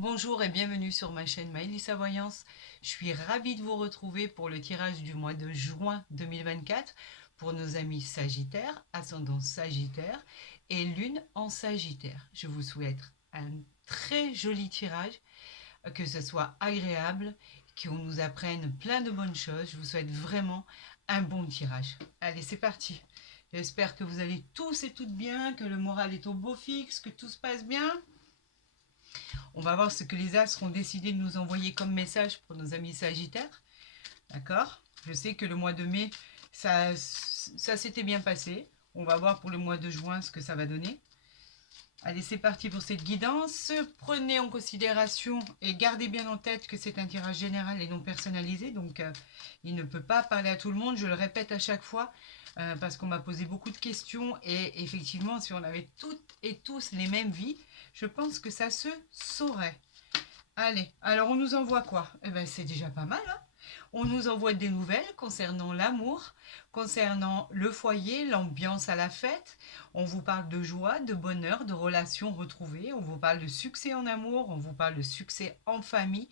Bonjour et bienvenue sur ma chaîne Maëlys Voyance. Je suis ravie de vous retrouver pour le tirage du mois de juin 2024 pour nos amis Sagittaires, ascendant Sagittaire et Lune en Sagittaire. Je vous souhaite un très joli tirage, que ce soit agréable, qu'on nous apprenne plein de bonnes choses. Je vous souhaite vraiment un bon tirage. Allez, c'est parti. J'espère que vous allez tous et toutes bien, que le moral est au beau fixe, que tout se passe bien. On va voir ce que les astres ont décidé de nous envoyer comme message pour nos amis Sagittaires. D'accord? Je sais que le mois de mai, ça s'était bien passé. On va voir pour le mois de juin ce que ça va donner. Allez, c'est parti pour cette guidance. Prenez en considération et gardez bien en tête que c'est un tirage général et non personnalisé. Donc, il ne peut pas parler à tout le monde. Je le répète à chaque fois parce qu'on m'a posé beaucoup de questions. Et effectivement, si on avait toutes et tous les mêmes vies, je pense que ça se saurait. Allez, alors on nous envoie quoi? Eh bien, c'est déjà pas mal, hein. On nous envoie des nouvelles concernant l'amour, concernant le foyer, l'ambiance à la fête. On vous parle de joie, de bonheur, de relations retrouvées. On vous parle de succès en amour, on vous parle de succès en famille.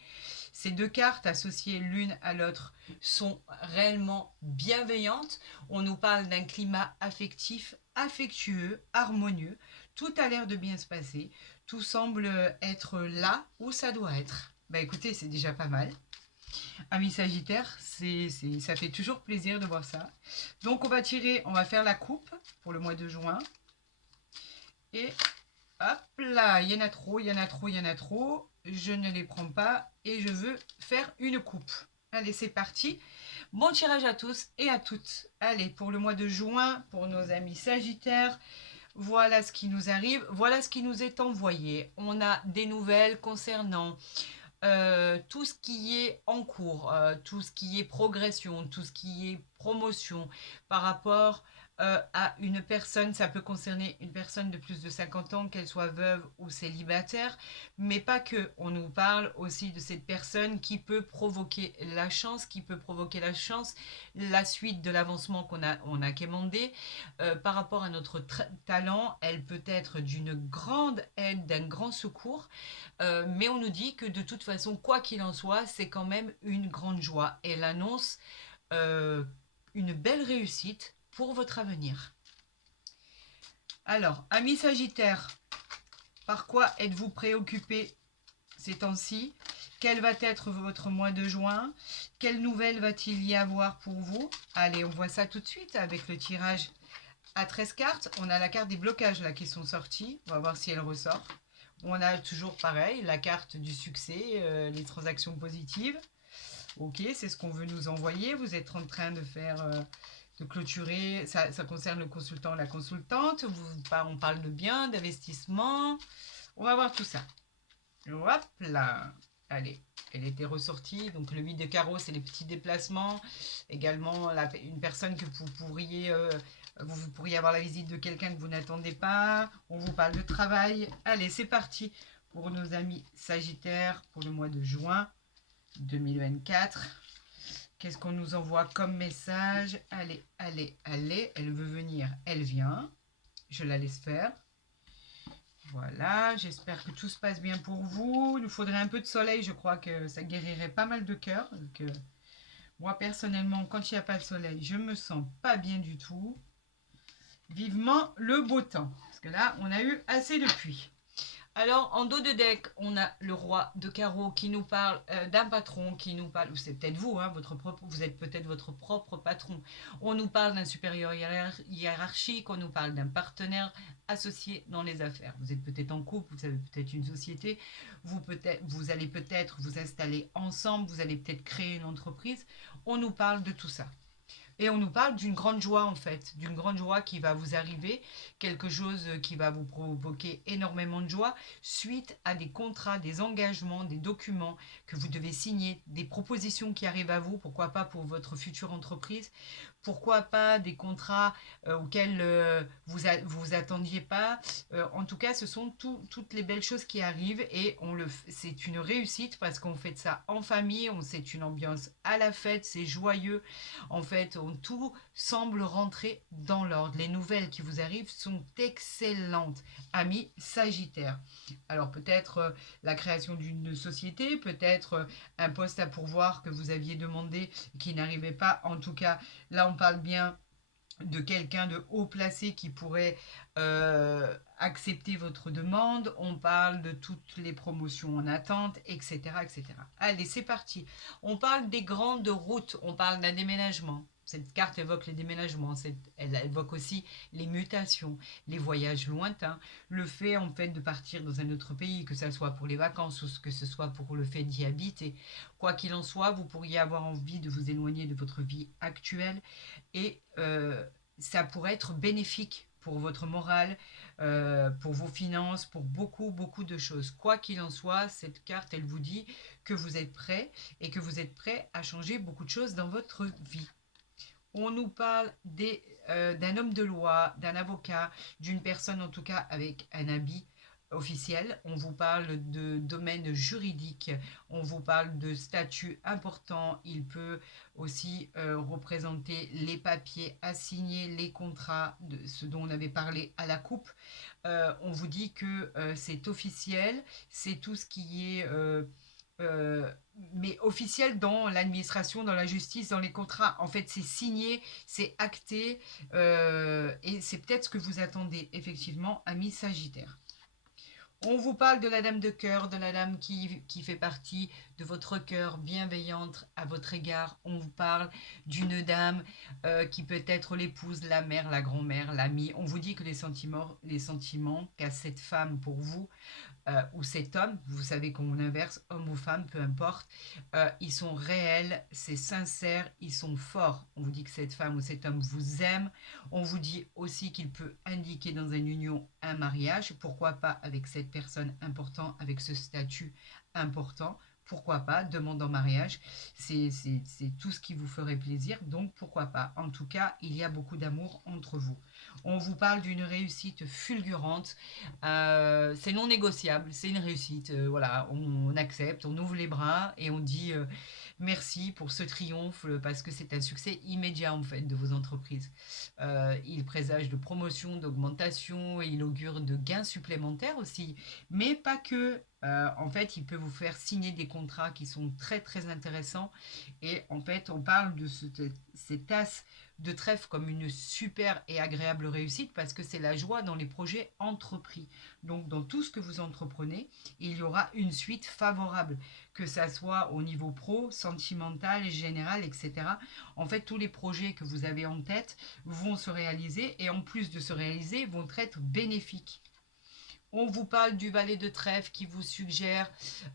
Ces deux cartes associées l'une à l'autre sont réellement bienveillantes. On nous parle d'un climat affectif, affectueux, harmonieux. Tout a l'air de bien se passer. Tout semble être là où ça doit être. Bah écoutez, c'est déjà pas mal. Amis Sagittaire, ça fait toujours plaisir de voir ça. Donc on va tirer, on va faire la coupe pour le mois de juin. Et hop là, il y en a trop, il y en a trop, il y en a trop. Je ne les prends pas et je veux faire une coupe. Allez, c'est parti. Bon tirage à tous et à toutes. Allez, pour le mois de juin, pour nos amis Sagittaires, voilà ce qui nous arrive, voilà ce qui nous est envoyé. On a des nouvelles concernant tout ce qui est en cours, tout ce qui est progression, tout ce qui est promotion par rapport à une personne. Ça peut concerner une personne de plus de 50 ans, qu'elle soit veuve ou célibataire, mais pas que. On nous parle aussi de cette personne qui peut provoquer la chance, la suite de l'avancement on a quémandé. Par rapport à notre talent, elle peut être d'une grande aide, d'un grand secours. Mais on nous dit que de toute façon, quoi qu'il en soit, c'est quand même une grande joie. Elle annonce euh, une belle réussite pour votre avenir. Alors, amis Sagittaire, par quoi êtes-vous préoccupé ces temps-ci? Quel va être votre mois de juin? Quelles nouvelles va-t-il y avoir pour vous? Allez, on voit ça tout de suite avec le tirage à 13 cartes. On a la carte des blocages là qui sont sortis. On va voir si elle ressort. On a toujours pareil, la carte du succès, les transactions positives. Ok, c'est ce qu'on veut nous envoyer. Vous êtes en train de faire, de clôturer. Ça concerne le consultant, la consultante. On parle de biens, d'investissement. On va voir tout ça. Hop là. Allez, elle était ressortie. Donc le 8 de carreau, c'est les petits déplacements. Également, une personne que vous pourriez... vous pourriez avoir la visite de quelqu'un que vous n'attendez pas. On vous parle de travail. Allez, c'est parti pour nos amis Sagittaires pour le mois de juin 2024. Qu'est-ce qu'on nous envoie comme message? Allez, allez, allez. Elle veut venir, elle vient. Je la laisse faire. Voilà, j'espère que tout se passe bien pour vous. Il nous faudrait un peu de soleil, je crois que ça guérirait pas mal de cœurs. Moi, personnellement, quand il n'y a pas de soleil, je me sens pas bien du tout. Vivement le beau temps, parce que là, on a eu assez de pluie. Alors, en dos de deck, on a le roi de carreau qui nous parle d'un patron, qui nous parle, ou c'est peut-être vous, hein, vous êtes peut-être votre propre patron. On nous parle d'un supérieur hiérarchique, on nous parle d'un partenaire associé dans les affaires. Vous êtes peut-être en couple, vous avez peut-être une société, vous allez peut-être vous installer ensemble, vous allez peut-être créer une entreprise. On nous parle de tout ça. Et on nous parle d'une grande joie en fait, d'une grande joie qui va vous arriver, quelque chose qui va vous provoquer énormément de joie suite à des contrats, des engagements, des documents que vous devez signer, des propositions qui arrivent à vous, pourquoi pas pour votre future entreprise, pourquoi pas des contrats auxquels vous attendiez pas. En tout cas, ce sont toutes les belles choses qui arrivent et c'est une réussite parce qu'on fait ça en famille, c'est une ambiance à la fête, c'est joyeux. En fait, Donc tout semble rentrer dans l'ordre. Les nouvelles qui vous arrivent sont excellentes, amis Sagittaire. Alors peut-être la création d'une société, peut-être un poste à pourvoir que vous aviez demandé qui n'arrivait pas. En tout cas, là on parle bien de quelqu'un de haut placé qui pourrait accepter votre demande. On parle de toutes les promotions en attente, etc., etc. Allez, c'est parti. On parle des grandes routes. On parle d'un déménagement. Cette carte évoque les déménagements, elle évoque aussi les mutations, les voyages lointains, le fait en fait de partir dans un autre pays, que ce soit pour les vacances ou que ce soit pour le fait d'y habiter. Quoi qu'il en soit, vous pourriez avoir envie de vous éloigner de votre vie actuelle et ça pourrait être bénéfique pour votre morale, pour vos finances, pour beaucoup, beaucoup de choses. Quoi qu'il en soit, cette carte, elle vous dit que vous êtes prêt et que vous êtes prêt à changer beaucoup de choses dans votre vie. On nous parle d'un homme de loi, d'un avocat, d'une personne en tout cas avec un habit officiel. On vous parle de domaine juridique, on vous parle de statut important. Il peut aussi représenter les papiers à signer, les contrats, de ce dont on avait parlé à la coupe. On vous dit que c'est officiel, c'est tout ce qui est euh, mais officiel dans l'administration, dans la justice, dans les contrats. En fait, c'est signé, c'est acté, et c'est peut-être ce que vous attendez, effectivement, amis Sagittaire. On vous parle de la dame de cœur, de la dame qui fait partie de votre cœur, bienveillante à votre égard. On vous parle d'une dame qui peut être l'épouse, la mère, la grand-mère, l'amie. On vous dit que les sentiments qu'a cette femme pour vous, ou cet homme, vous savez qu'on inverse, homme ou femme, peu importe, ils sont réels, c'est sincère, ils sont forts. On vous dit que cette femme ou cet homme vous aime. On vous dit aussi qu'il peut indiquer dans une union un mariage. Pourquoi pas avec cette personne importante, avec ce statut important. Pourquoi pas, demande en mariage, c'est tout ce qui vous ferait plaisir, donc pourquoi pas. En tout cas, il y a beaucoup d'amour entre vous. On vous parle d'une réussite fulgurante, c'est non négociable, c'est une réussite, voilà, on accepte, on ouvre les bras et on dit merci pour ce triomphe parce que c'est un succès immédiat en fait de vos entreprises. Il présage de promotion, d'augmentation, il augure de gains supplémentaires aussi, mais pas que. En fait, il peut vous faire signer des contrats qui sont très très intéressants. Et en fait, on parle de cet as de trèfle comme une super et agréable réussite parce que c'est la joie dans les projets entrepris. Donc, dans tout ce que vous entreprenez, il y aura une suite favorable, que ça soit au niveau pro, sentimental, général, etc. En fait, tous les projets que vous avez en tête vont se réaliser et en plus de se réaliser, vont être bénéfiques. On vous parle du valet de trèfle qui vous suggère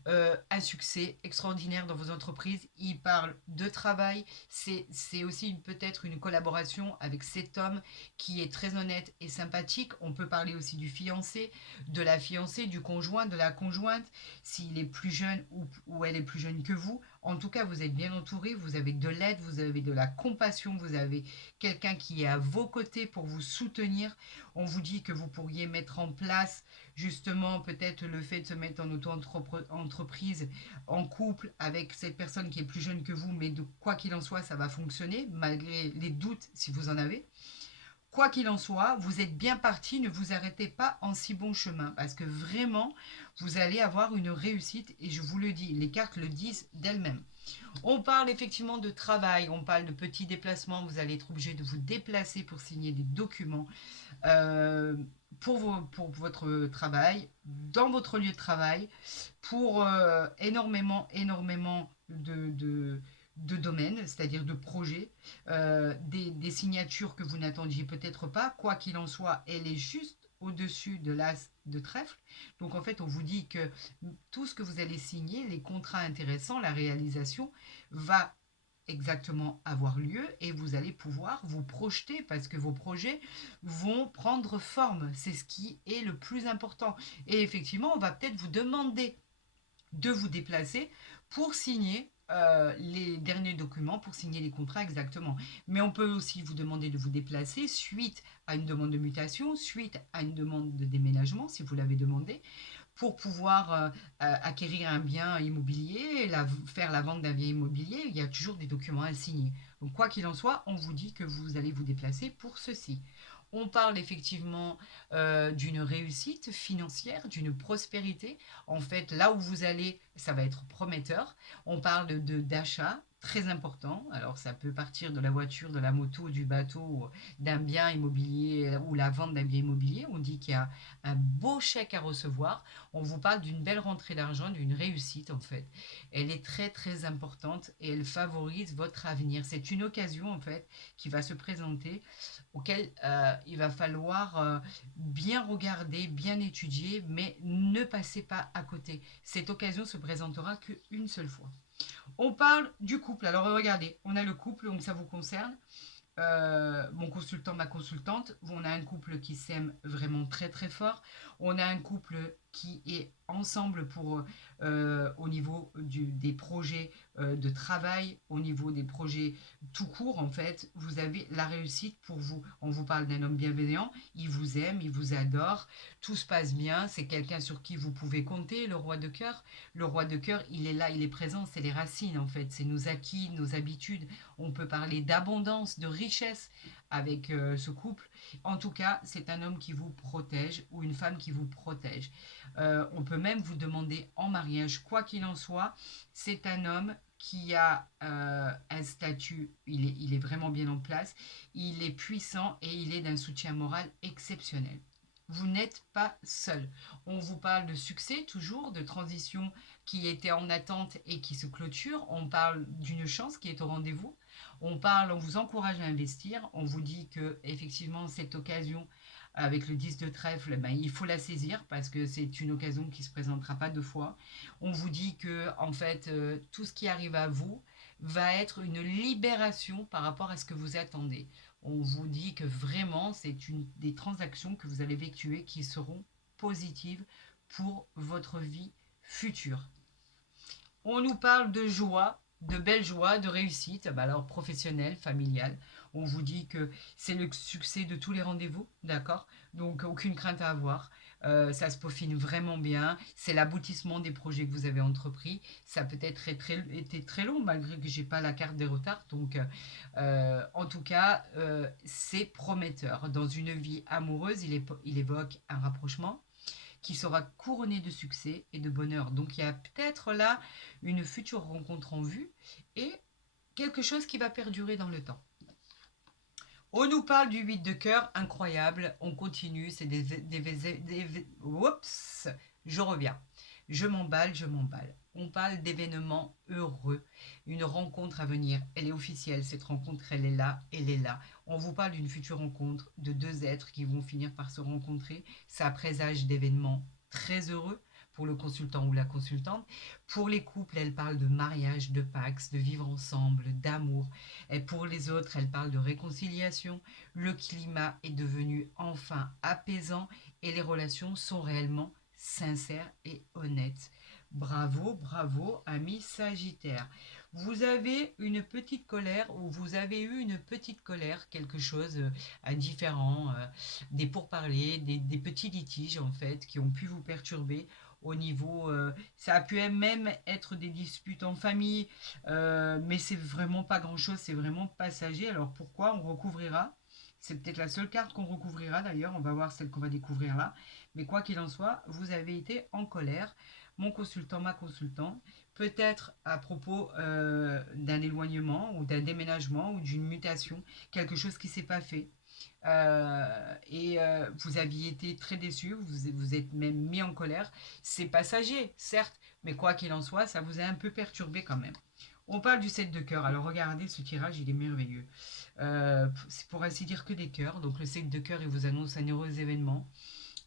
un succès extraordinaire dans vos entreprises. Il parle de travail. C'est aussi peut-être une collaboration avec cet homme qui est très honnête et sympathique. On peut parler aussi du fiancé, de la fiancée, du conjoint, de la conjointe, s'il est plus jeune ou elle est plus jeune que vous. En tout cas, vous êtes bien entouré, vous avez de l'aide, vous avez de la compassion, vous avez quelqu'un qui est à vos côtés pour vous soutenir. On vous dit que vous pourriez mettre en place justement peut-être le fait de se mettre en auto-entreprise, en couple avec cette personne qui est plus jeune que vous, mais de quoi qu'il en soit, ça va fonctionner, malgré les doutes si vous en avez. Quoi qu'il en soit, vous êtes bien parti, ne vous arrêtez pas en si bon chemin, parce que vraiment, vous allez avoir une réussite, et je vous le dis, les cartes le disent d'elles-mêmes. On parle effectivement de travail, on parle de petits déplacements, vous allez être obligé de vous déplacer pour signer des documents euh, pour votre travail, dans votre lieu de travail, pour énormément de domaines, c'est-à-dire de projets, des signatures que vous n'attendiez peut-être pas. Quoi qu'il en soit, elle est juste au-dessus de l'as de trèfle. Donc en fait, on vous dit que tout ce que vous allez signer, les contrats intéressants, la réalisation, va exactement avoir lieu et vous allez pouvoir vous projeter parce que vos projets vont prendre forme. C'est ce qui est le plus important. Et effectivement, on va peut-être vous demander de vous déplacer pour signer les derniers documents, pour signer les contrats exactement. Mais on peut aussi vous demander de vous déplacer suite à une demande de mutation, suite à une demande de déménagement, si vous l'avez demandé, pour pouvoir acquérir un bien immobilier, faire la vente d'un bien immobilier. Il y a toujours des documents à signer. Donc quoi qu'il en soit, on vous dit que vous allez vous déplacer pour ceci. On parle effectivement d'une réussite financière, d'une prospérité. En fait, là où vous allez, ça va être prometteur. On parle d'achat très important. Alors, ça peut partir de la voiture, de la moto, du bateau, d'un bien immobilier ou la vente d'un bien immobilier. On dit qu'il y a un beau chèque à recevoir. On vous parle d'une belle rentrée d'argent, d'une réussite en fait. Elle est très très importante et elle favorise votre avenir. C'est une occasion en fait qui va se présenter auquel il va falloir bien regarder, bien étudier, mais ne passez pas à côté. Cette occasion se présentera qu'une seule fois. On parle du couple. Alors regardez, on a le couple, donc ça vous concerne. Mon consultant, ma consultante, on a un couple qui s'aime vraiment très très fort. On a un couple qui est ensemble pour au niveau des projets de travail, au niveau des projets tout court en fait. Vous avez la réussite pour vous. On vous parle d'un homme bienveillant, il vous aime, il vous adore, tout se passe bien, c'est quelqu'un sur qui vous pouvez compter, le roi de cœur. Le roi de cœur, il est là, il est présent, c'est les racines en fait, c'est nos acquis, nos habitudes. On peut parler d'abondance, de richesse avec ce couple. En tout cas, c'est un homme qui vous protège ou une femme qui vous protège. On peut même vous demander en mariage, quoi qu'il en soit, c'est un homme qui a un statut, il est vraiment bien en place, il est puissant et il est d'un soutien moral exceptionnel. Vous n'êtes pas seul. On vous parle de succès toujours, de transition qui était en attente et qui se clôture. On parle d'une chance qui est au rendez-vous. On vous encourage à investir. On vous dit que effectivement cette occasion avec le 10 de trèfle, ben, il faut la saisir parce que c'est une occasion qui ne se présentera pas deux fois. On vous dit que en fait tout ce qui arrive à vous va être une libération par rapport à ce que vous attendez. On vous dit que vraiment c'est une des transactions que vous allez effectuer qui seront positives pour votre vie future. On nous parle de joie, de belle joie, de réussite, alors professionnelle, familiale. On vous dit que c'est le succès de tous les rendez-vous, d'accord? Donc aucune crainte à avoir. Ça se peaufine vraiment bien. C'est l'aboutissement des projets que vous avez entrepris. Ça peut être été très long malgré que j'ai pas la carte des retards. Donc en tout cas, c'est prometteur. Dans une vie amoureuse, il évoque un rapprochement qui sera couronné de succès et de bonheur. Donc il y a peut-être là une future rencontre en vue et quelque chose qui va perdurer dans le temps. On nous parle du 8 de cœur, incroyable, on continue, c'est oups, je reviens. Je m'emballe, je m'emballe. On parle d'événements heureux, une rencontre à venir. Elle est officielle, cette rencontre, elle est là, elle est là. On vous parle d'une future rencontre de deux êtres qui vont finir par se rencontrer. Ça présage d'événements très heureux pour le consultant ou la consultante. Pour les couples, elle parle de mariage, de pax, de vivre ensemble, d'amour. Et pour les autres, elle parle de réconciliation. Le climat est devenu enfin apaisant et les relations sont réellement sincères et honnêtes. Bravo, bravo, amis Sagittaire. Vous avez une petite colère ou vous avez eu une petite colère, quelque chose différent, des pourparlers, des petits litiges en fait qui ont pu vous perturber au niveau, ça a pu même être des disputes en famille, mais c'est vraiment pas grand chose, c'est vraiment passager. Alors pourquoi on recouvrira? C'est peut-être la seule carte qu'on recouvrira d'ailleurs, on va voir celle qu'on va découvrir là. Mais quoi qu'il en soit, vous avez été en colère, mon consultant, ma consultante, peut-être à propos d'un éloignement ou d'un déménagement ou d'une mutation, quelque chose qui ne s'est pas fait. Vous aviez été très déçu, vous êtes même mis en colère. C'est passager, certes, mais quoi qu'il en soit, ça vous a un peu perturbé quand même. On parle du 7 de cœur. Alors regardez ce tirage, il est merveilleux. C'est pour ainsi dire que des cœurs. Donc le 7 de cœur, il vous annonce un heureux événement.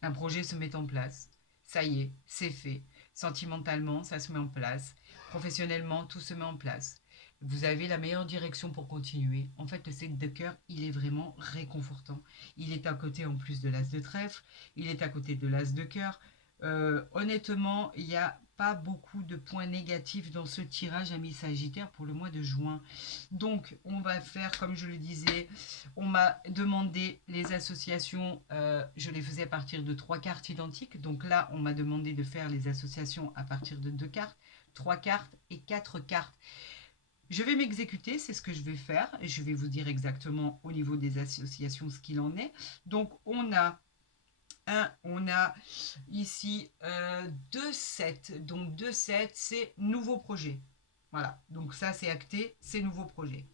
Un projet se met en place. Ça y est, c'est fait. Sentimentalement, ça se met en place. Professionnellement, tout se met en place. Vous avez la meilleure direction pour continuer. En fait, le 7 de cœur, il est vraiment réconfortant. Il est à côté en plus de l'as de trèfle. Il est à côté de l'as de cœur. Honnêtement, il n'y a pas beaucoup de points négatifs dans ce tirage ami Sagittaire pour le mois de juin. Donc, on va faire, comme je le disais, on m'a demandé les associations, je les faisais à partir de 3 cartes identiques. Donc là, on m'a demandé de faire les associations à partir de 2 cartes, 3 cartes et 4 cartes. Je vais m'exécuter, c'est ce que je vais faire, et je vais vous dire exactement au niveau des associations ce qu'il en est. Donc on a ici 2 sets. Donc 2 sets, c'est nouveau projet. Voilà, donc ça c'est acté, c'est nouveau projet.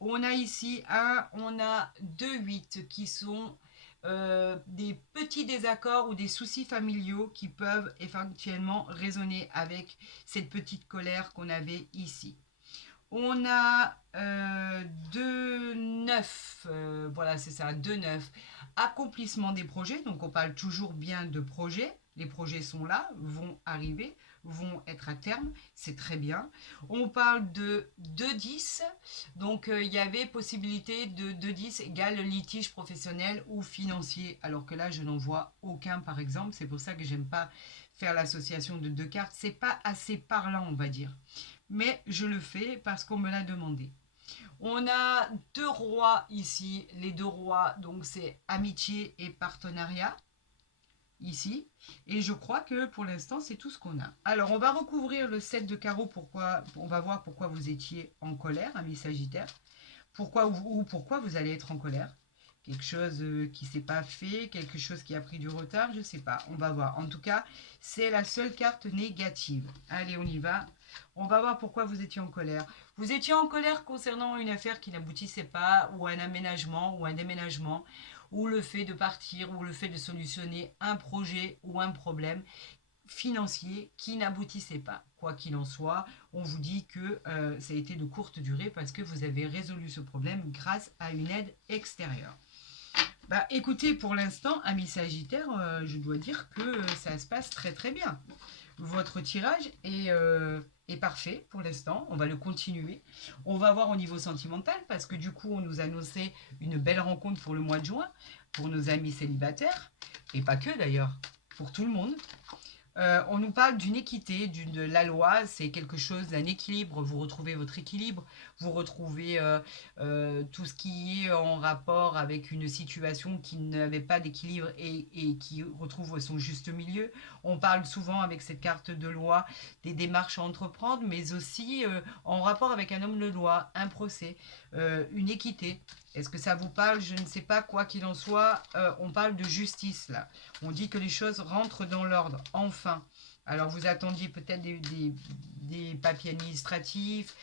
On a ici on a 2 8 qui sont des petits désaccords ou des soucis familiaux qui peuvent éventuellement résonner avec cette petite colère qu'on avait ici. On a 2 9, voilà c'est ça, 2 9. Accomplissement des projets, donc on parle toujours bien de projets. Les projets sont là, vont arriver, vont être à terme, c'est très bien. On parle de 2 10, donc il y avait possibilité de 2 10 égale litige professionnel ou financier, alors que là je n'en vois aucun par exemple. C'est pour ça que j'aime pas faire l'association de 2 cartes, c'est pas assez parlant on va dire. Mais je le fais parce qu'on me l'a demandé. On a 2 rois ici, les 2 rois, donc c'est amitié et partenariat ici. Et je crois que pour l'instant, c'est tout ce qu'on a. Alors, on va recouvrir le 7 de carreaux. On va voir pourquoi vous étiez en colère, ami Sagittaire. Pourquoi vous allez être en colère. Quelque chose qui ne s'est pas fait, quelque chose qui a pris du retard, je ne sais pas. On va voir. En tout cas, c'est la seule carte négative. Allez, on y va. On va voir pourquoi vous étiez en colère. Vous étiez en colère concernant une affaire qui n'aboutissait pas, ou un aménagement, ou un déménagement, ou le fait de partir, ou le fait de solutionner un projet ou un problème financier qui n'aboutissait pas. Quoi qu'il en soit, on vous dit que ça a été de courte durée parce que vous avez résolu ce problème grâce à une aide extérieure. Bah écoutez, pour l'instant, ami Sagittaire, je dois dire que ça se passe très très bien. Votre tirage est parfait pour l'instant. On va le continuer. On va voir au niveau sentimental parce que du coup, on nous annonçait une belle rencontre pour le mois de juin pour nos amis célibataires et pas que d'ailleurs, pour tout le monde. On nous parle d'une équité, de la loi, c'est quelque chose d'un équilibre. Vous retrouvez votre équilibre, vous retrouvez tout ce qui est en rapport avec une situation qui n'avait pas d'équilibre et qui retrouve son juste milieu. On parle souvent avec cette carte de loi des démarches à entreprendre, mais aussi en rapport avec un homme de loi, un procès, une équité. Est-ce que ça vous parle? Je ne sais pas, quoi qu'il en soit, on parle de justice là. On dit que les choses rentrent dans l'ordre, enfin. Alors vous attendiez peut-être des papiers administratifs,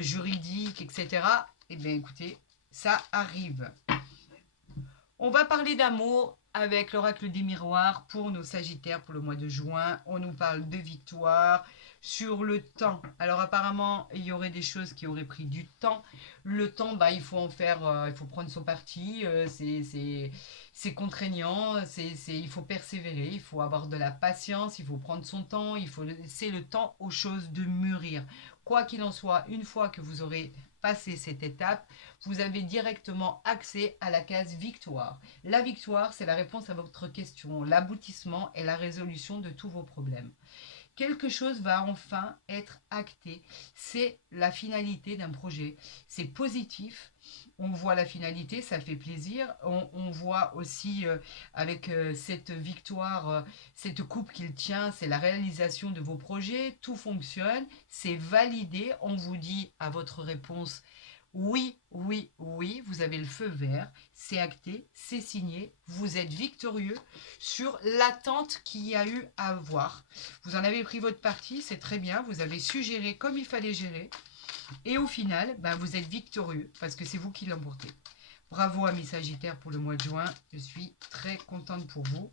juridiques, etc. Eh bien écoutez, ça arrive. On va parler d'amour avec l'oracle des miroirs pour nos sagittaires pour le mois de juin. On nous parle de victoire sur le temps. Alors apparemment, il y aurait des choses qui auraient pris du temps. Le temps, bah, il faut en faire, il faut prendre son parti. C'est contraignant, il faut persévérer, il faut avoir de la patience, il faut prendre son temps, il faut laisser le temps aux choses de mûrir. Quoi qu'il en soit, une fois que vous aurez passé cette étape, vous avez directement accès à la case victoire. La victoire, c'est la réponse à votre question, l'aboutissement et la résolution de tous vos problèmes. Quelque chose va enfin être acté. C'est la finalité d'un projet. C'est positif. On voit la finalité, ça fait plaisir. On voit aussi avec cette victoire, cette coupe qu'il tient, c'est la réalisation de vos projets. Tout fonctionne, c'est validé. On vous dit à votre réponse oui, oui, oui, vous avez le feu vert, c'est acté, c'est signé, vous êtes victorieux sur l'attente qu'il y a eu à avoir. Vous en avez pris votre parti, c'est très bien, vous avez su gérer comme il fallait gérer, et au final, ben, vous êtes victorieux parce que c'est vous qui l'emportez. Bravo amis Sagittaire pour le mois de juin, je suis très contente pour vous,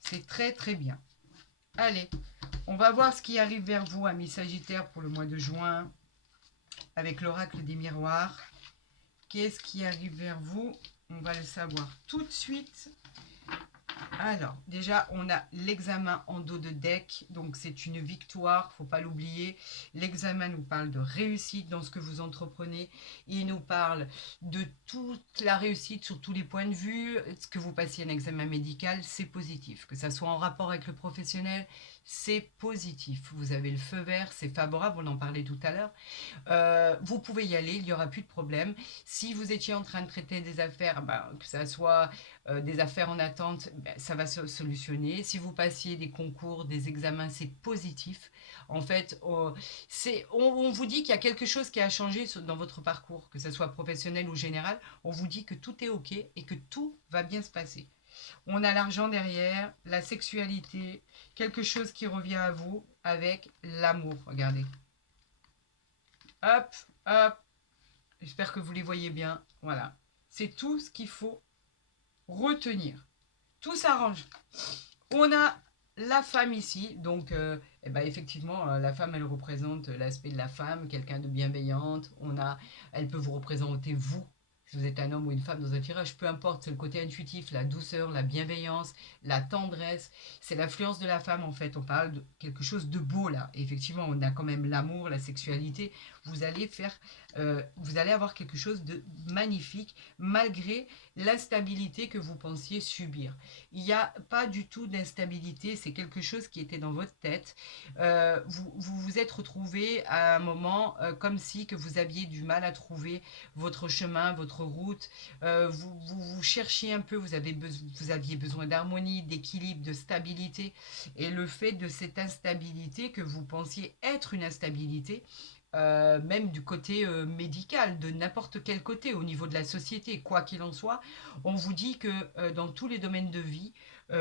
c'est très très bien. Allez, on va voir ce qui arrive vers vous amis Sagittaire pour le mois de juin avec l'oracle des miroirs. Qu'est-ce qui arrive vers vous? On va le savoir tout de suite. Alors, déjà, on a l'examen en dos de deck. Donc, c'est une victoire, faut pas l'oublier. L'examen nous parle de réussite dans ce que vous entreprenez. Il nous parle de toute la réussite sur tous les points de vue. Ce que vous passiez un examen médical, c'est positif. Que ça soit en rapport avec le professionnel, c'est positif. Vous avez le feu vert, c'est favorable, on en parlait tout à l'heure. Vous pouvez y aller, il n'y aura plus de problème. Si vous étiez en train de traiter des affaires, ben, que ça soit des affaires en attente, ben, ça va se solutionner. Si vous passiez des concours, des examens, c'est positif. En fait, on vous dit qu'il y a quelque chose qui a changé dans votre parcours, que ce soit professionnel ou général. On vous dit que tout est OK et que tout va bien se passer. On a l'argent derrière, la sexualité, quelque chose qui revient à vous avec l'amour. Regardez. Hop, hop. J'espère que vous les voyez bien. Voilà. C'est tout ce qu'il faut retenir. Tout s'arrange. On a la femme ici. Donc, eh ben, effectivement, la femme, elle représente l'aspect de la femme, quelqu'un de bienveillante. Elle peut vous représenter vous. Si vous êtes un homme ou une femme dans un tirage, peu importe, c'est le côté intuitif, la douceur, la bienveillance, la tendresse. C'est l'influence de la femme en fait. On parle de quelque chose de beau là. Et effectivement, on a quand même l'amour, la sexualité. Vous allez avoir quelque chose de magnifique malgré l'instabilité que vous pensiez subir. Il n'y a pas du tout d'instabilité, c'est quelque chose qui était dans votre tête. Vous vous êtes retrouvé à un moment comme si que vous aviez du mal à trouver votre chemin, votre route. Vous cherchiez un peu, vous aviez besoin d'harmonie, d'équilibre, de stabilité. Et le fait de cette instabilité que vous pensiez être une instabilité, même du côté médical, de n'importe quel côté, au niveau de la société, quoi qu'il en soit, on vous dit que dans tous les domaines de vie,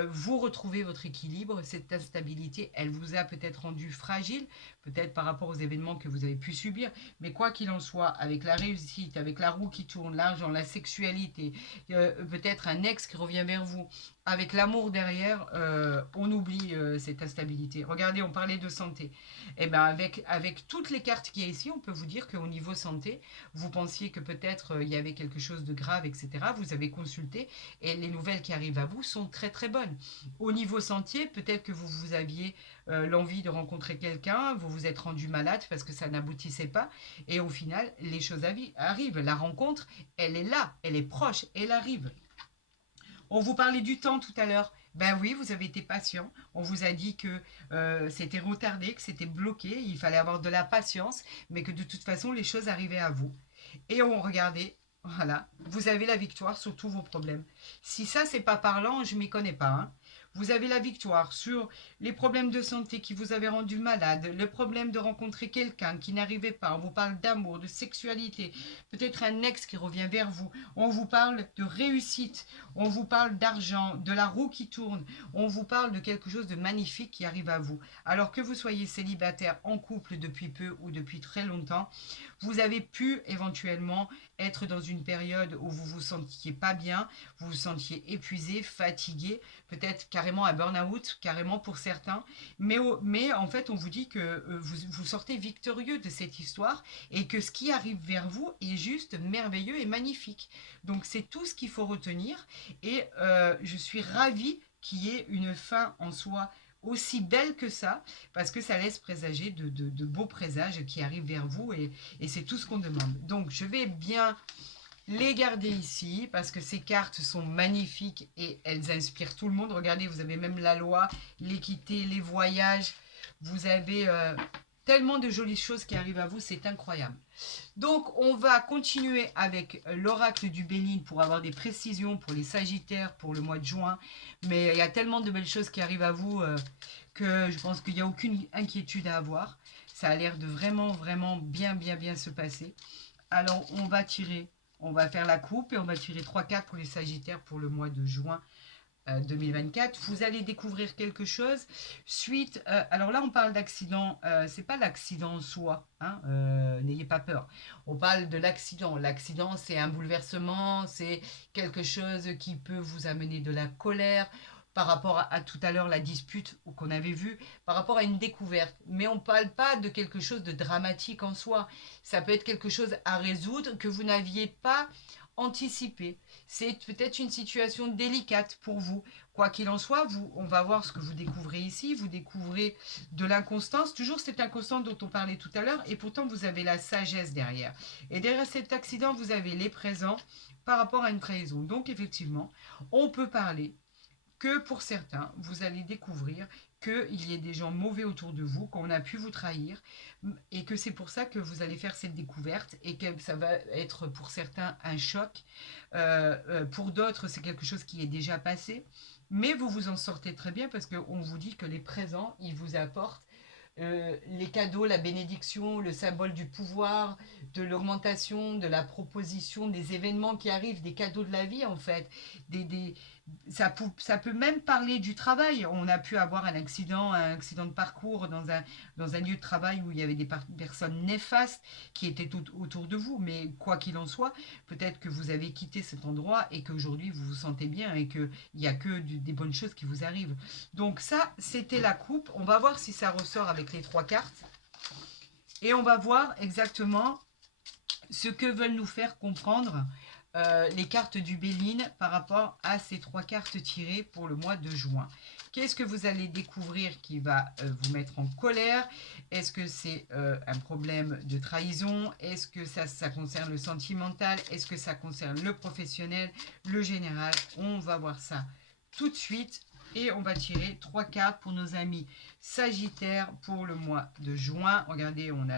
vous retrouvez votre équilibre. Cette instabilité, elle vous a peut-être rendu fragile, peut-être par rapport aux événements que vous avez pu subir, mais quoi qu'il en soit, avec la réussite, avec la roue qui tourne, l'argent, la sexualité, peut-être un ex qui revient vers vous, avec l'amour derrière, on oublie cette instabilité. Regardez, on parlait de santé. Eh ben avec toutes les cartes qu'il y a ici, on peut vous dire qu'au niveau santé, vous pensiez que peut-être il y avait quelque chose de grave, etc. Vous avez consulté et les nouvelles qui arrivent à vous sont très très bonnes. Au niveau santé, peut-être que vous aviez l'envie de rencontrer quelqu'un, vous vous êtes rendu malade parce que ça n'aboutissait pas et au final, les choses arrivent. La rencontre, elle est là, elle est proche, elle arrive. On vous parlait du temps tout à l'heure. Ben oui, vous avez été patient. On vous a dit que c'était retardé, que c'était bloqué. Il fallait avoir de la patience, mais que de toute façon, les choses arrivaient à vous. Et on regardait, voilà, vous avez la victoire sur tous vos problèmes. Si ça, c'est pas parlant, je m'y connais pas. Hein. Vous avez la victoire sur les problèmes de santé qui vous avaient rendu malade, le problème de rencontrer quelqu'un qui n'arrivait pas. On vous parle d'amour, de sexualité, peut-être un ex qui revient vers vous. On vous parle de réussite, on vous parle d'argent, de la roue qui tourne. On vous parle de quelque chose de magnifique qui arrive à vous. Alors que vous soyez célibataire, en couple depuis peu ou depuis très longtemps, vous avez pu éventuellement être dans une période où vous vous sentiez pas bien, vous vous sentiez épuisé, fatigué, peut-être carrément un burn-out, carrément pour certains. Mais en fait, on vous dit que vous sortez victorieux de cette histoire et que ce qui arrive vers vous est juste merveilleux et magnifique. Donc c'est tout ce qu'il faut retenir et je suis ravie qu'il y ait une fin en soi aussi belle que ça, parce que ça laisse présager de beaux présages qui arrivent vers vous et c'est tout ce qu'on demande. Donc je vais bien les garder ici parce que ces cartes sont magnifiques et elles inspirent tout le monde. Regardez, vous avez même la loi, l'équité, les voyages. Vous avez tellement de jolies choses qui arrivent à vous, c'est incroyable. Donc, on va continuer avec l'oracle du Bénin pour avoir des précisions pour les Sagittaires pour le mois de juin. Mais il y a tellement de belles choses qui arrivent à vous que je pense qu'il n'y a aucune inquiétude à avoir. Ça a l'air de vraiment, vraiment bien, bien, bien se passer. Alors, on va tirer, on va faire la coupe et on va tirer 3 cartes pour les Sagittaires pour le mois de juin 2024. Vous allez découvrir quelque chose suite. Alors là, on parle d'accident. C'est pas l'accident en soi. Hein, n'ayez pas peur. On parle de l'accident. L'accident, c'est un bouleversement. C'est quelque chose qui peut vous amener de la colère par rapport à tout à l'heure la dispute qu'on avait vue, par rapport à une découverte. Mais on ne parle pas de quelque chose de dramatique en soi. Ça peut être quelque chose à résoudre que vous n'aviez pas anticipé. C'est peut-être une situation délicate pour vous. Quoi qu'il en soit, on va voir ce que vous découvrez ici. Vous découvrez de l'inconstance, toujours cette inconstance dont on parlait tout à l'heure, et pourtant vous avez la sagesse derrière. Et derrière cet accident, vous avez les présents par rapport à une trahison. Donc effectivement, on peut parler que pour certains, vous allez découvrir qu'il y ait des gens mauvais autour de vous, qu'on a pu vous trahir, et que c'est pour ça que vous allez faire cette découverte, et que ça va être pour certains un choc, pour d'autres c'est quelque chose qui est déjà passé, mais vous vous en sortez très bien parce qu'on vous dit que les présents, ils vous apportent les cadeaux, la bénédiction, le symbole du pouvoir, de l'augmentation, de la proposition, des événements qui arrivent, des cadeaux de la vie en fait. Des, ça peut même parler du travail. On a pu avoir un accident de parcours dans un lieu de travail où il y avait des personnes néfastes qui étaient autour de vous. Mais quoi qu'il en soit, peut-être que vous avez quitté cet endroit et qu'aujourd'hui vous vous sentez bien et qu'il n'y a que des bonnes choses qui vous arrivent. Donc ça, c'était la coupe. On va voir si ça ressort avec les 3 cartes. Et on va voir exactement ce que veulent nous faire comprendre les cartes du Béline par rapport à ces 3 cartes tirées pour le mois de juin. Qu'est-ce que vous allez découvrir qui va vous mettre en colère? Est-ce que c'est un problème de trahison? Est-ce que ça concerne le sentimental? Est-ce que ça concerne le professionnel, le général? On va voir ça tout de suite. Et on va tirer 3 cartes pour nos amis Sagittaire pour le mois de juin. Regardez, on a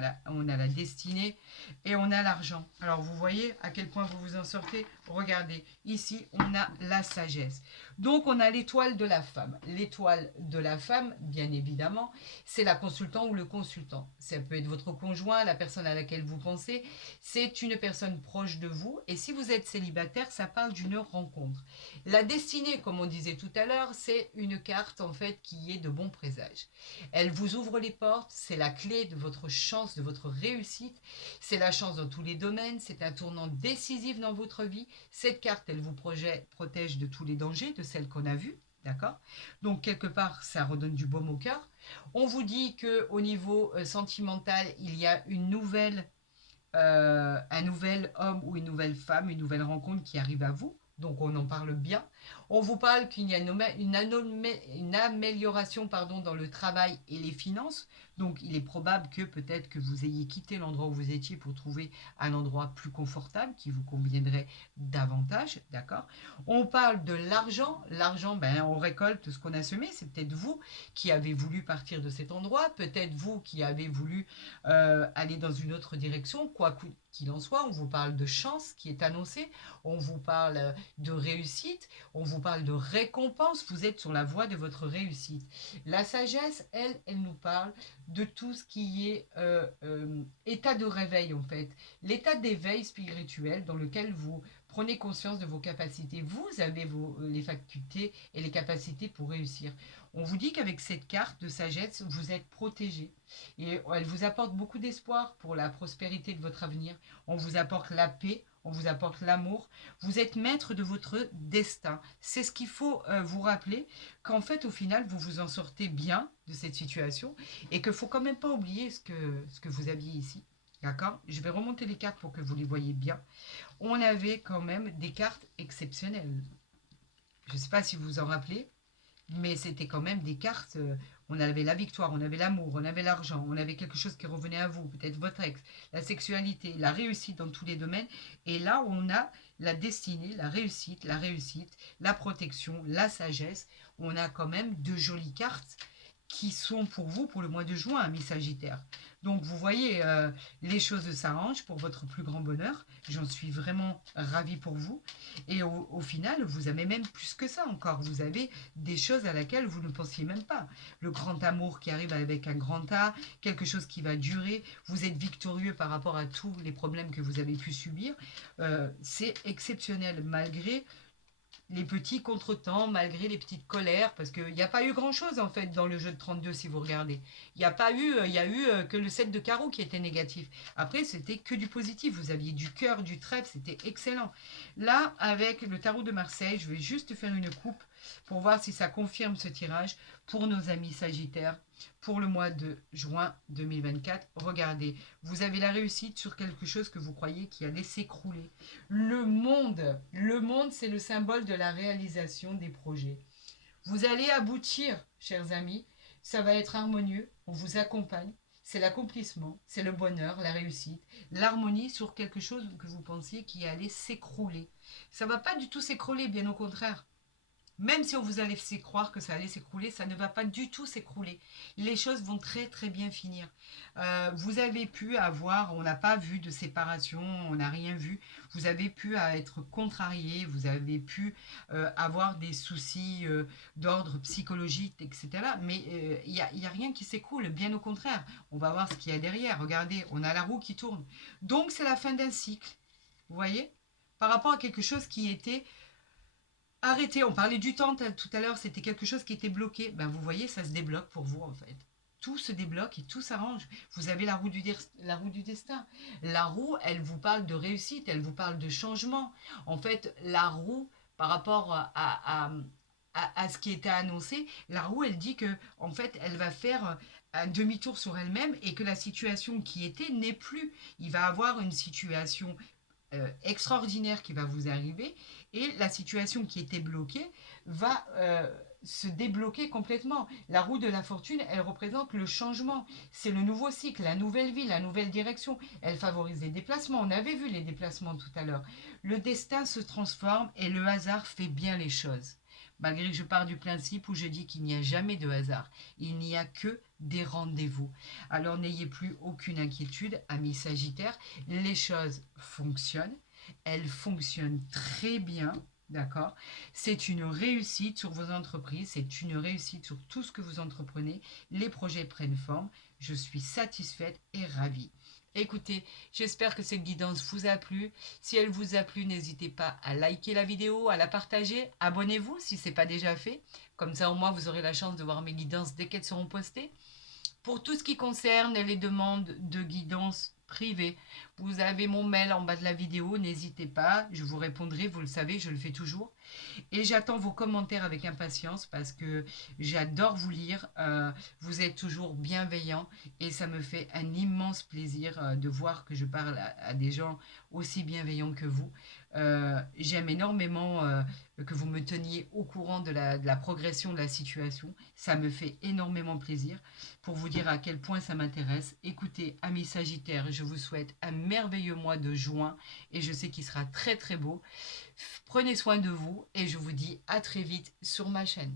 la destinée et on a l'argent. Alors, vous voyez à quel point vous vous en sortez? Regardez, ici, on a la sagesse. Donc, on a l'étoile de la femme. L'étoile de la femme, bien évidemment, c'est la consultante ou le consultant. Ça peut être votre conjoint, la personne à laquelle vous pensez. C'est une personne proche de vous. Et si vous êtes célibataire, ça parle d'une rencontre. La destinée, comme on disait tout à l'heure, c'est une carte, en fait, qui est de bon présage. Elle vous ouvre les portes, c'est la clé de votre chance, de votre réussite. C'est la chance dans tous les domaines, c'est un tournant décisif dans votre vie. Cette carte, elle vous protège de tous les dangers, de celles qu'on a vues. D'accord? Donc, quelque part, ça redonne du baume au cœur. On vous dit qu'au niveau sentimental, il y a un nouvel homme ou une nouvelle femme, une nouvelle rencontre qui arrive à vous. Donc on en parle bien. On vous parle qu'il y a une amélioration dans le travail et les finances. Donc il est probable que peut-être que vous ayez quitté l'endroit où vous étiez pour trouver un endroit plus confortable qui vous conviendrait davantage. D'accord? On parle de l'argent. L'argent, on récolte ce qu'on a semé. C'est peut-être vous qui avez voulu partir de cet endroit. Peut-être vous qui avez voulu aller dans une autre direction. Quoi qu'il en soit, on vous parle de chance qui est annoncée. On vous parle de réussite, on vous parle de récompense, vous êtes sur la voie de votre réussite. La sagesse, elle nous parle de tout ce qui est état de réveil en fait. L'état d'éveil spirituel dans lequel vous prenez conscience de vos capacités. Vous avez les facultés et les capacités pour réussir. On vous dit qu'avec cette carte de sagesse, vous êtes protégé. Et elle vous apporte beaucoup d'espoir pour la prospérité de votre avenir. On vous apporte la paix, on vous apporte l'amour. Vous êtes maître de votre destin. C'est ce qu'il faut vous rappeler, qu'en fait, au final, vous vous en sortez bien de cette situation et qu'il ne faut quand même pas oublier ce que vous aviez ici. D'accord? Je vais remonter les cartes pour que vous les voyez bien. On avait quand même des cartes exceptionnelles. Je ne sais pas si vous vous en rappelez, mais c'était quand même des cartes. On avait la victoire, on avait l'amour, on avait l'argent, on avait quelque chose qui revenait à vous, peut-être votre ex, la sexualité, la réussite dans tous les domaines. Et là, on a la destinée, la réussite, la protection, la sagesse. On a quand même de jolies cartes qui sont pour vous pour le mois de juin, amis Sagittaire. Donc vous voyez, les choses s'arrangent pour votre plus grand bonheur. J'en suis vraiment ravie pour vous. Et au final, vous avez même plus que ça encore. Vous avez des choses à laquelle vous ne pensiez même pas. Le grand amour qui arrive avec un grand A, quelque chose qui va durer. Vous êtes victorieux par rapport à tous les problèmes que vous avez pu subir. C'est exceptionnel malgré les petits contretemps, malgré les petites colères, parce qu'il n'y a pas eu grand-chose en fait dans le jeu de 32 si vous regardez. Il n'y a pas eu, il y a eu que le 7 de carreau qui était négatif. Après, c'était que du positif. Vous aviez du cœur, du trèfle, c'était excellent. Là, avec le tarot de Marseille, je vais juste faire une coupe pour voir si ça confirme ce tirage pour nos amis Sagittaires pour le mois de juin 2024. Regardez, vous avez la réussite sur quelque chose que vous croyez qui allait s'écrouler. Le monde, c'est le symbole de la réalisation des projets. Vous allez aboutir, chers amis, ça va être harmonieux, on vous accompagne, c'est l'accomplissement, c'est le bonheur, la réussite, l'harmonie sur quelque chose que vous pensiez qui allait s'écrouler. Ça ne va pas du tout s'écrouler, bien au contraire. Même si on vous a laissé croire que ça allait s'écrouler, ça ne va pas du tout s'écrouler. Les choses vont très très bien finir. Vous avez pu avoir, on n'a pas vu de séparation, on n'a rien vu. Vous avez pu être contrarié, vous avez pu avoir des soucis d'ordre psychologique, etc. Mais il y a rien qui s'écroule, bien au contraire. On va voir ce qu'il y a derrière. Regardez, on a la roue qui tourne. Donc c'est la fin d'un cycle. Vous voyez? Par rapport à quelque chose qui était arrêtez, on parlait du temps tout à l'heure, c'était quelque chose qui était bloqué. Ben, vous voyez, ça se débloque pour vous en fait. Tout se débloque et tout s'arrange. Vous avez la roue du destin. La roue, elle vous parle de réussite, elle vous parle de changement. En fait, la roue, par rapport à ce qui était annoncé, la roue, elle dit que en fait, elle va faire un demi-tour sur elle-même et que la situation qui était n'est plus. Il va avoir une situation extraordinaire qui va vous arriver et la situation qui était bloquée va se débloquer complètement. La roue de la fortune, elle représente le changement. C'est le nouveau cycle, la nouvelle vie, la nouvelle direction. Elle favorise les déplacements. On avait vu les déplacements tout à l'heure. Le destin se transforme et le hasard fait bien les choses. Malgré que je pars du principe où je dis qu'il n'y a jamais de hasard. Il n'y a que des rendez-vous. Alors n'ayez plus aucune inquiétude, amis Sagittaires. Les choses fonctionnent. Elles fonctionnent très bien. D'accord. C'est une réussite sur vos entreprises, c'est une réussite sur tout ce que vous entreprenez. Les projets prennent forme. Je suis satisfaite et ravie. Écoutez, j'espère que cette guidance vous a plu. Si elle vous a plu, n'hésitez pas à liker la vidéo, à la partager. Abonnez-vous si ce n'est pas déjà fait. Comme ça, au moins, vous aurez la chance de voir mes guidances dès qu'elles seront postées. Pour tout ce qui concerne les demandes de guidance privée, vous avez mon mail en bas de la vidéo, n'hésitez pas, je vous répondrai, vous le savez, je le fais toujours. Et j'attends vos commentaires avec impatience parce que j'adore vous lire, vous êtes toujours bienveillants et ça me fait un immense plaisir de voir que je parle à des gens aussi bienveillants que vous. J'aime énormément que vous me teniez au courant de la progression de la situation. Ça me fait énormément plaisir pour vous dire à quel point ça m'intéresse. Écoutez, amis Sagittaires, je vous souhaite un merveilleux mois de juin et je sais qu'il sera très très beau. Prenez soin de vous et je vous dis à très vite sur ma chaîne.